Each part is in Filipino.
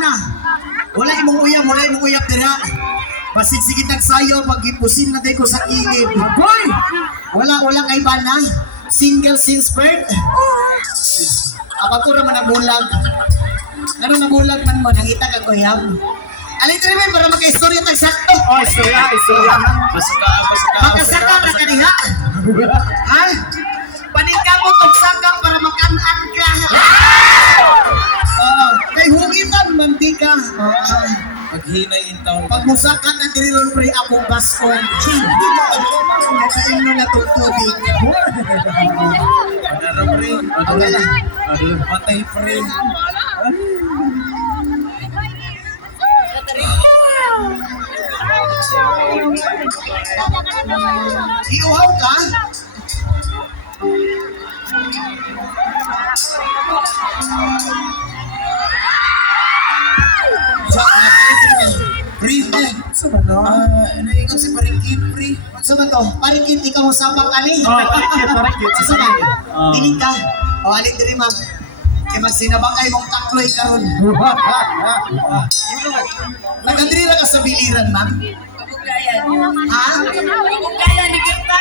Ibana. Wala imong uyab dira. Basit sige tagsayo pag ipusin na ko sa kilid. Boy! Wala kay Ibana. Single since birth. Ako ko naman nabulag. Ano nabulag man mo? Nangita ka uyab. Alin rin para maka-istorya tagsakto. Oh, istorya. Basta Makasaka na ka diha. Ha? Panika mo tong saka para makan-an ka. Kay hungitan man di ka. maghinay in town. Pag musaka na diriron pre akong baskon. Hindi mo ako sa inyo na tutubig. Ano pre? Matay pre. Iuhaw ka? Pre. Sa ba no? Naiikot si Parikit pre. Sa ba to? Parikit, ikaw mo sapak kani? Parikit. Sa ba? Dinig ka? O, alin diri ma'am. Kaya magsinabakay mong takloy karon. Nagadiri lang ka sa biliran, ma'am. Kabugayan. Ha? Kabugayan ni kita.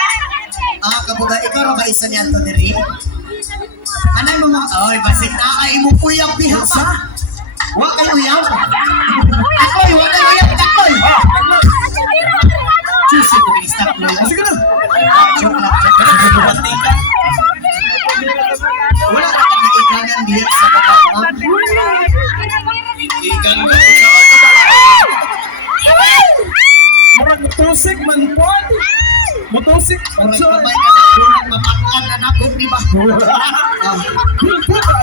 Kabuga, ikaw rin ba isa niya to diri? Anay mo mga, oy, basig na kayo mo puyang bihas ha? Huwag kayo uyang. Takoy, huwag kayo uyang, takoy. Chusi ko kayo stop mo yun. Sige na. Joke lang. Wala ka ka naigangan bihas sa kapatid. Ikan ko sa Marag mutusik man po. Mutusik. Parang kamay ka na kulang mapangkan na nakot, di ba?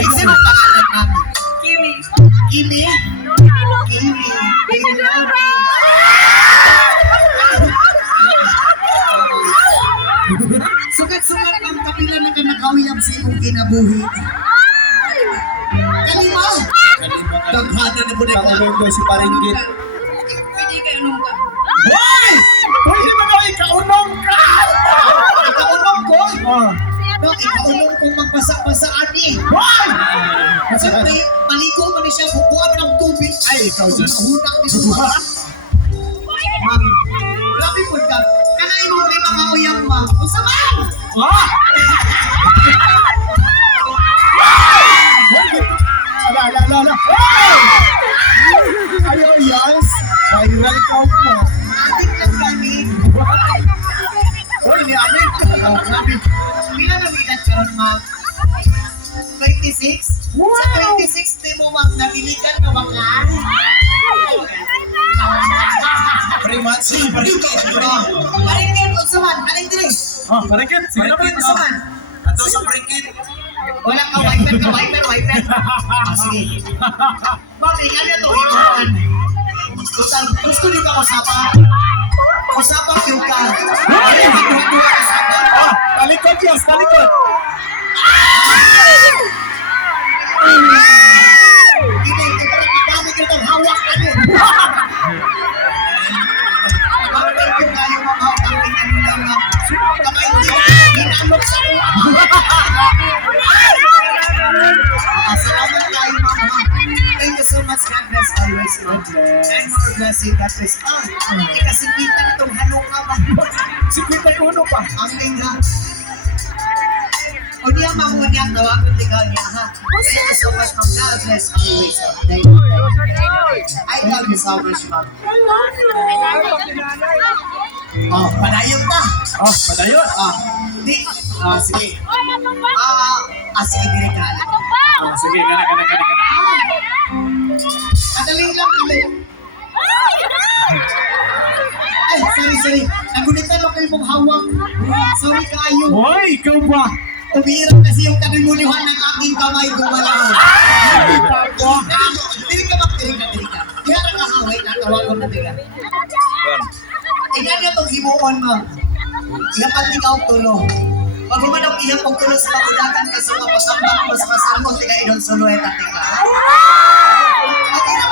Isa mo pangalan namin. Kimi. Kimi? Kimi. Kimi. Sugat-sugat ang kapila na kanakawiyang sa imong kinabuhi. Kalima! Daghana na mo na ka. Kaulong si Parikit. Pwede kayo nung ka. Hoy! Pwede ba daw ikaunong ka? Ikaunong ko? Ikaunong ko magpasa-pasaan eh. Hoy! Siyempre, maligo mo na siya, bubuan ng tubig. Ay, ikaw dyan. Hunang ni Buwan. Ma'am, grabe po ka. Kanain mo rin mga uyang, ma'am. Usa, ma'am! Ala. Ayaw, yes. Viral ka mo. Ating lang kami. Hoy, ni Amit. Pila na minat karon, ma'am? 26? Wow! Sa 26 di mo, ma'am, nabiligan ka ba ka? Primatsi, Parikit. Parikit, unsa man, aling diri. Parikit. Sige na, Parikit, unsa man. Ato sa Parikit. Wala ka, wiper. Sige. Ma'am, ikan na to, ikuan. Gusto niyo ka usapa yung ka. Talikod, yes, talikod. Hindi, dami ka itong hawak ka din. Bakit yung kayo mga hawak ang tingnan nila nga kamay niyo, inalok sa uwa. Salamat tayo mga. Thank you so much, God bless always, Lord. And more blessing, God bless. Ikasingitan itong halunga ba? 51 pa. Amin ha. O niya makuha niya, tawagan tigaw niya ha. Thank you so much, Ma'am. God bless always. Thank you. I love you so much, Ma'am. Oh, padayon ta. Padayon. Di. Sige. Sige, dire ka. Sige, gana. Kadaling lang kami. Ay, sorry. Nagunitan ako yung mong hawak. Sorry kaayo. Hoy, ikaw ba? Umiirap kasi yung kadimulihan ng aking kamay gumalaw. Diri ka. Kaya ka haway, natawagan na tira. Tingnan niya itong himuon mo. Iyapan ikaw tulo. Pag humanap iyang pagtulo sa pagudakan kasi mapasambang mo sa kasalmo, tiga inong suluet at tika.